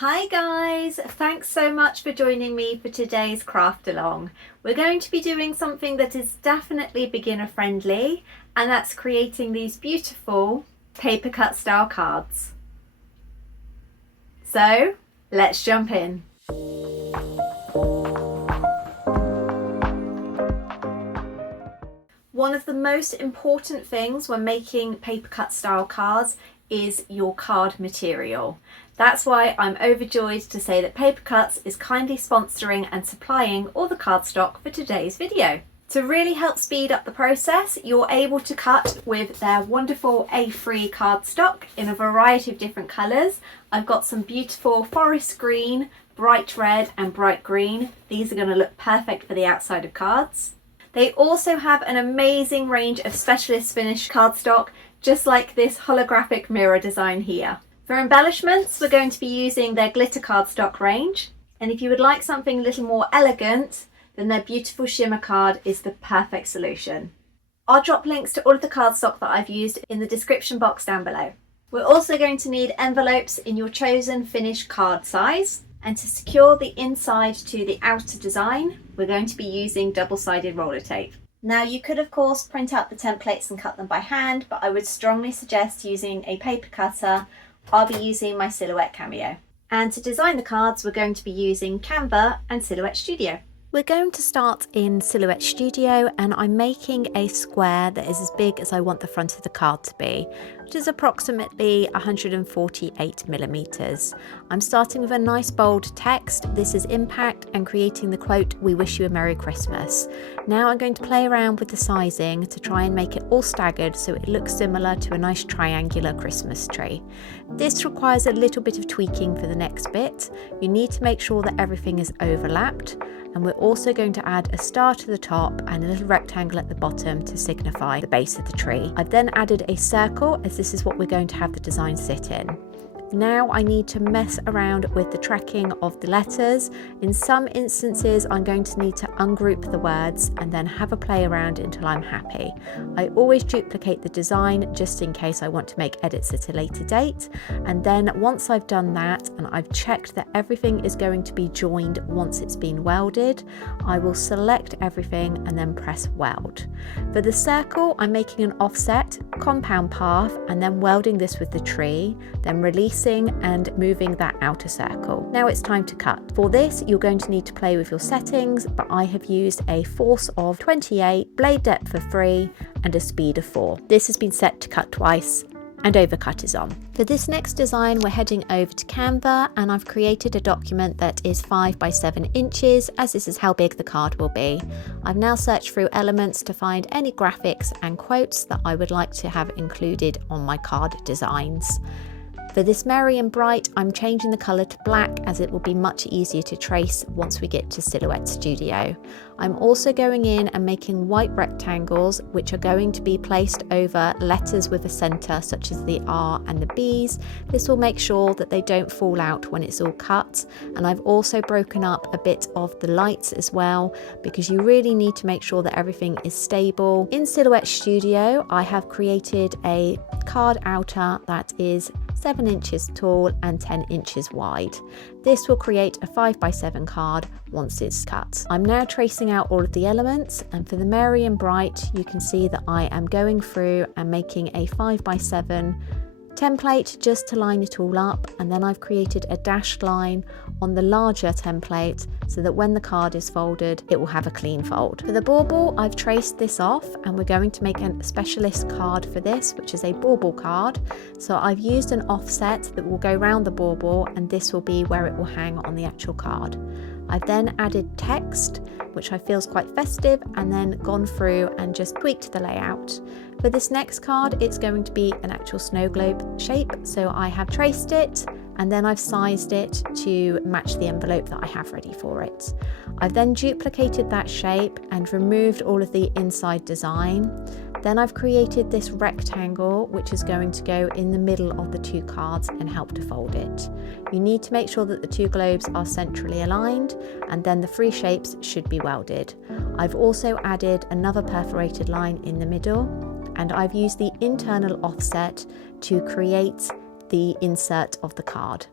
Hi guys, thanks so much for joining me for today's craft along. We're going to be doing something that is definitely beginner friendly, and that's creating these beautiful paper cut style cards. So let's jump in. One of the most important things when making paper cut style cards is your card material. That's why I'm overjoyed to say that Paper Cutz is kindly sponsoring and supplying all the cardstock for today's video. To really help speed up the process, you're able to cut with their wonderful A3 cardstock in a variety of different colours. I've got some beautiful forest green, bright red and bright green. These are going to look perfect for the outside of cards. They also have an amazing range of specialist finish cardstock, just like this holographic mirror design here. For embellishments, we're going to be using their glitter cardstock range. And if you would like something a little more elegant, then their beautiful shimmer card is the perfect solution. I'll drop links to all of the cardstock that I've used in the description box down below. We're also going to need envelopes in your chosen finish card size. And to secure the inside to the outer design, we're going to be using double-sided roller tape. Now you could of course print out the templates and cut them by hand, but I would strongly suggest using a paper cutter. I'll be using my Silhouette Cameo. And to design the cards, we're going to be using Canva and Silhouette Studio. We're going to start in Silhouette Studio, and I'm making a square that is as big as I want the front of the card to be, which is approximately 148 millimeters. I'm starting with a nice bold text. This is impact and creating the quote, "We wish you a Merry Christmas." Now I'm going to play around with the sizing to try and make it all staggered so it looks similar to a nice triangular Christmas tree. This requires a little bit of tweaking for the next bit. You need to make sure that everything is overlapped. And we're also going to add a star to the top and a little rectangle at the bottom to signify the base of the tree. I've then added a circle, as this is what we're going to have the design sit in. Now I need to mess around with the tracking of the letters. In some instances, I'm going to need to ungroup the words and then have a play around until I'm happy. I always duplicate the design just in case I want to make edits at a later date. And then once I've done that and I've checked that everything is going to be joined once it's been welded, I will select everything and then press weld. For the circle, I'm making an offset compound path and then welding this with the tree, then releasing and moving that outer circle. Now it's time to cut. For this, you're going to need to play with your settings, but I have used a force of 28, blade depth of 3 and a speed of 4. This has been set to cut twice and overcut is on. For this next design, we're heading over to Canva, and I've created a document that is 5 by 7 inches, as this is how big the card will be. I've now searched through elements to find any graphics and quotes that I would like to have included on my card designs. For this merry and bright, I'm changing the colour to black as it will be much easier to trace once we get to Silhouette Studio. I'm also going in and making white rectangles which are going to be placed over letters with a centre such as the R and the B's. This will make sure that they don't fall out when it's all cut, and I've also broken up a bit of the lights as well because you really need to make sure that everything is stable. In Silhouette Studio, I have created a card outer that is 7 inches tall and 10 inches wide. This will create a 5 by 7 card once it's cut. I'm now tracing out all of the elements, and for the merry and bright, you can see that I am going through and making a 5 by 7 template just to line it all up, and then I've created a dashed line on the larger template so that when the card is folded it will have a clean fold. For the bauble, I've traced this off and we're going to make a specialist card for this, which is a bauble card. So I've used an offset that will go around the bauble, and this will be where it will hang on the actual card. I've then added text, which I feel is quite festive, and then gone through and just tweaked the layout. For this next card, it's going to be an actual snow globe shape, so I have traced it and then I've sized it to match the envelope that I have ready for it. I've then duplicated that shape and removed all of the inside design. Then I've created this rectangle which is going to go in the middle of the two cards and help to fold it. You need to make sure that the two globes are centrally aligned, and then the three shapes should be welded. I've also added another perforated line in the middle, and I've used the internal offset to create the insert of the card.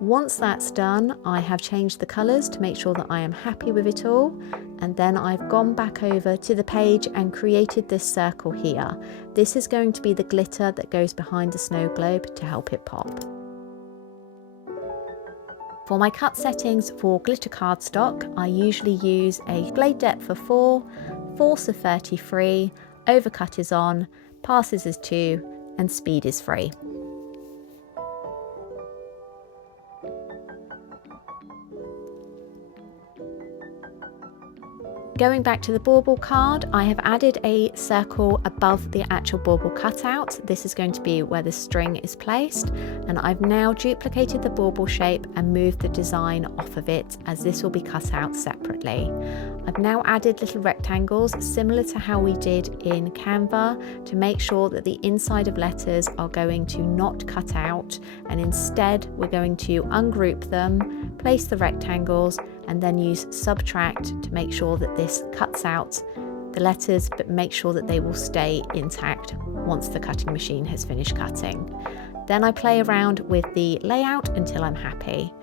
Once that's done, I have changed the colours to make sure that I am happy with it all, and then I've gone back over to the page and created this circle here. This is going to be the glitter that goes behind the snow globe to help it pop. For my cut settings for glitter cardstock, I usually use a blade depth of 4, force of 33, overcut is on, passes is 2, and speed is 3. Going back to the bauble card, I have added a circle above the actual bauble cutout. This is going to be where the string is placed, and I've now duplicated the bauble shape and moved the design off of it, as this will be cut out separately. I've now added little rectangles similar to how we did in Canva to make sure that the inside of letters are going to not cut out, and instead we're going to ungroup them, place the rectangles, and then use subtract to make sure that this cuts out the letters, but make sure that they will stay intact once the cutting machine has finished cutting. Then I play around with the layout until I'm happy.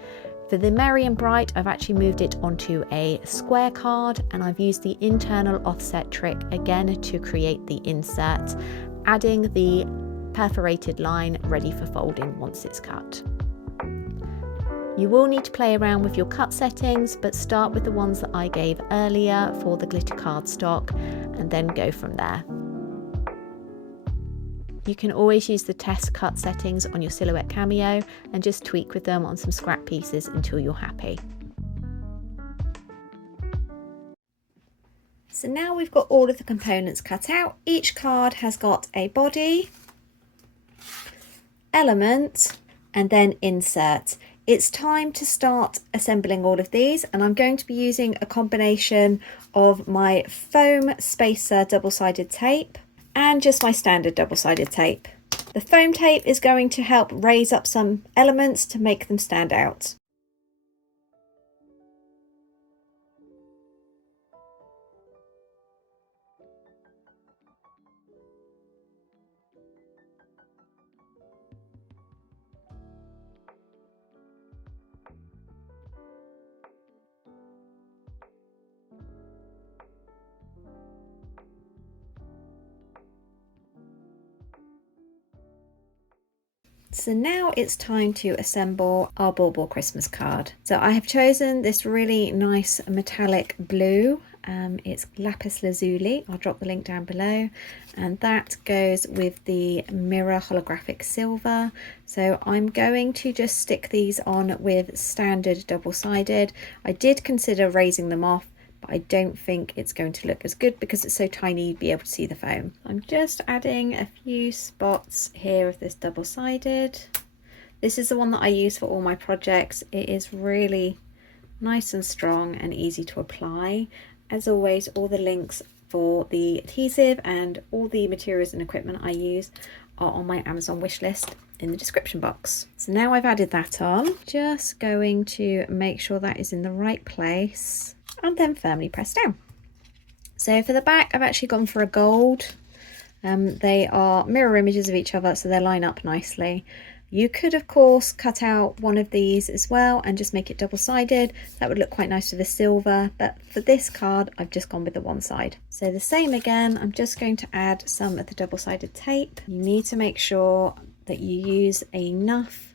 For the Merry and Bright, I've actually moved it onto a square card, and I've used the internal offset trick again to create the insert, adding the perforated line ready for folding once it's cut. You will need to play around with your cut settings, but start with the ones that I gave earlier for the glitter cardstock and then go from there. You can always use the test cut settings on your Silhouette Cameo and just tweak with them on some scrap pieces until you're happy. So now we've got all of the components cut out. Each card has got a body, element, and then insert. It's time to start assembling all of these, and I'm going to be using a combination of my foam spacer double-sided tape and just my standard double-sided tape. The foam tape is going to help raise up some elements to make them stand out. So now it's time to assemble our bauble Christmas card. So I have chosen this really nice metallic blue. It's lapis lazuli. I'll drop the link down below, and that goes with the mirror holographic silver. So I'm going to just stick these on with standard double-sided. I did consider raising them off, but I don't think it's going to look as good because it's so tiny you'd be able to see the foam. I'm just adding a few spots here of this double-sided. This is the one that I use for all my projects. It is really nice and strong and easy to apply. As always, all the links for the adhesive and all the materials and equipment I use are on my Amazon wish list in the description box. So now I've added that on, just going to make sure that is in the right place and then firmly press down. So for the back, I've actually gone for a gold. They are mirror images of each other, so they line up nicely. You could, of course, cut out one of these as well and just make it double-sided. That would look quite nice with the silver, but for this card, I've just gone with the one side. So the same again, I'm just going to add some of the double-sided tape. You need to make sure that you use enough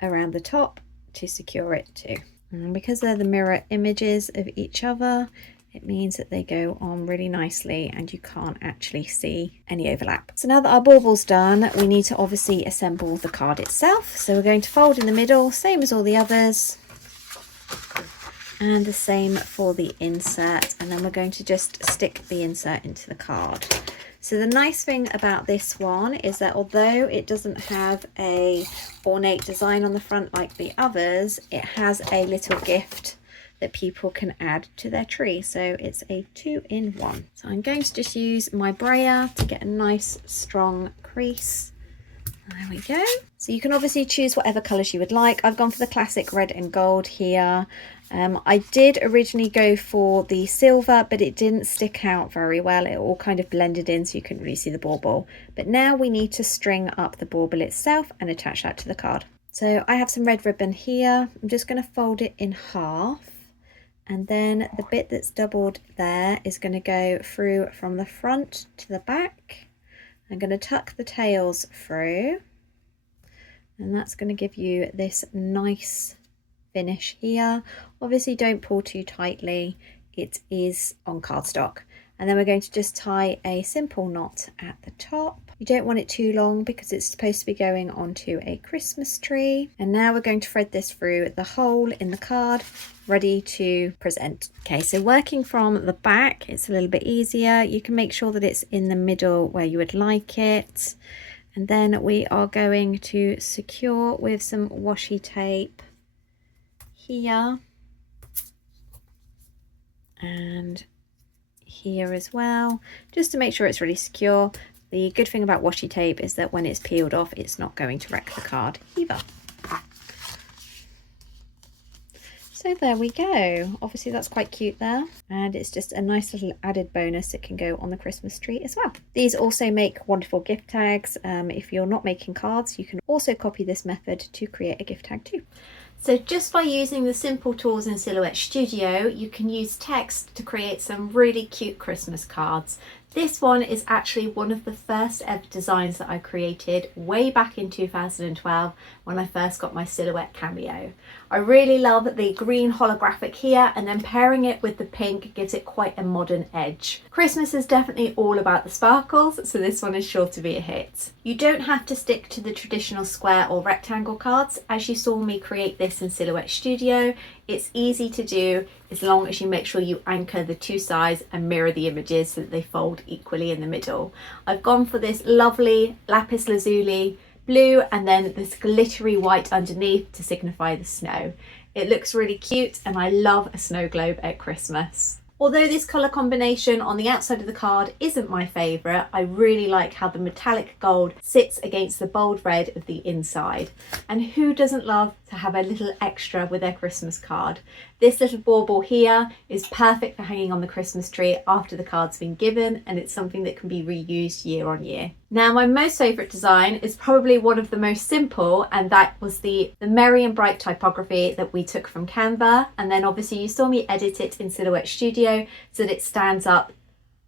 around the top to secure it too. And because they're the mirror images of each other, it means that they go on really nicely and you can't actually see any overlap. So now that our bauble's done, we need to obviously assemble the card itself. So we're going to fold in the middle, same as all the others. And the same for the insert. And then we're going to just stick the insert into the card. So the nice thing about this one is that although it doesn't have a ornate design on the front like the others, it has a little gift that people can add to their tree. So it's a 2-in-1. So I'm going to just use my brayer to get a nice strong crease. There we go. So you can obviously choose whatever colours you would like. I've gone for the classic red and gold here. I did originally go for the silver, but it didn't stick out very well. It all kind of blended in, so you couldn't really see the bauble. But now we need to string up the bauble itself and attach that to the card. So I have some red ribbon here. I'm just going to fold it in half, and then the bit that's doubled there is going to go through from the front to the back. I'm going to tuck the tails through, and that's going to give you this nice finish here. Obviously don't pull too tightly, it is on cardstock. And then we're going to just tie a simple knot at the top. You don't want it too long because it's supposed to be going onto a Christmas tree. And now we're going to thread this through the hole in the card, ready to present. Okay, so working from the back, it's a little bit easier. You can make sure that it's in the middle where you would like it. And then we are going to secure with some washi tape here and here as well, just to make sure it's really secure. The good thing about washi tape is that when it's peeled off, it's not going to wreck the card either. So there we go. Obviously that's quite cute there, and it's just a nice little added bonus. It can go on the Christmas tree as well. These also make wonderful gift tags. If you're not making cards, you can also copy this method to create a gift tag too. So just by using the simple tools in Silhouette Studio, you can use text to create some really cute Christmas cards. This one is actually one of the first ever designs that I created way back in 2012 when I first got my Silhouette Cameo. I really love the green holographic here, and then pairing it with the pink gives it quite a modern edge. Christmas is definitely all about the sparkles, so this one is sure to be a hit. You don't have to stick to the traditional square or rectangle cards. As you saw me create this in Silhouette Studio, it's easy to do as long as you make sure you anchor the two sides and mirror the images so that they fold equally in the middle. I've gone for this lovely lapis lazuli blue and then this glittery white underneath to signify the snow. It looks really cute, and I love a snow globe at Christmas. Although this colour combination on the outside of the card isn't my favourite, I really like how the metallic gold sits against the bold red of the inside. And who doesn't love to have a little extra with their Christmas card? This little bauble here is perfect for hanging on the Christmas tree after the card's been given, and it's something that can be reused year on year. Now, my most favourite design is probably one of the most simple, and that was the merry and bright typography that we took from Canva. And then obviously you saw me edit it in Silhouette Studio so that it stands up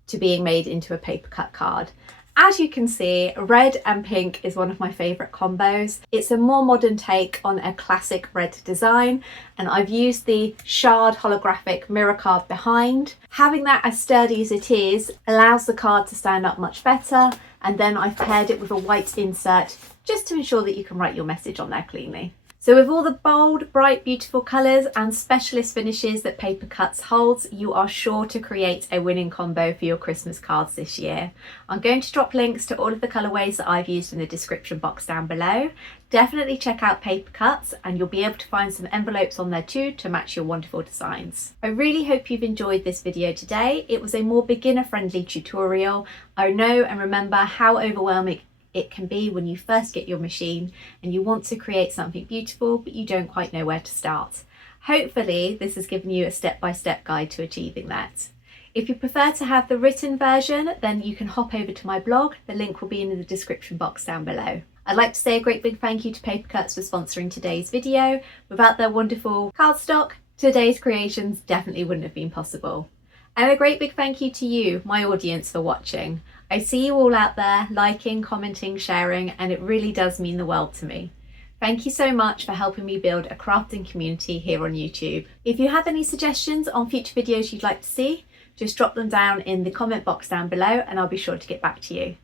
to being made into a paper cut card. As you can see, red and pink is one of my favourite combos. It's a more modern take on a classic red design, and I've used the shard holographic mirror card behind. Having that as sturdy as it is allows the card to stand up much better, and then I've paired it with a white insert just to ensure that you can write your message on there cleanly. So with all the bold, bright, beautiful colours and specialist finishes that Paper Cutz holds, you are sure to create a winning combo for your Christmas cards this year. I'm going to drop links to all of the colourways that I've used in the description box down below. Definitely check out Paper Cutz, and you'll be able to find some envelopes on there too to match your wonderful designs. I really hope you've enjoyed this video today. It was a more beginner-friendly tutorial. I know and remember how overwhelming it can be when you first get your machine and you want to create something beautiful but you don't quite know where to start. Hopefully this has given you a step-by-step guide to achieving that. If you prefer to have the written version, then you can hop over to my blog. The link will be in the description box down below. I'd like to say a great big thank you to Paper Cutz for sponsoring today's video. Without their wonderful cardstock, today's creations definitely wouldn't have been possible. And a great big thank you to you, my audience, for watching. I see you all out there liking, commenting, sharing, and it really does mean the world to me. Thank you so much for helping me build a crafting community here on YouTube. If you have any suggestions on future videos you'd like to see, just drop them down in the comment box down below and I'll be sure to get back to you.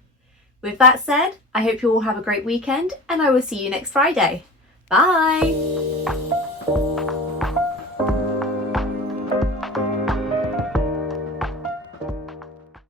With that said, I hope you all have a great weekend, and I will see you next Friday. Bye!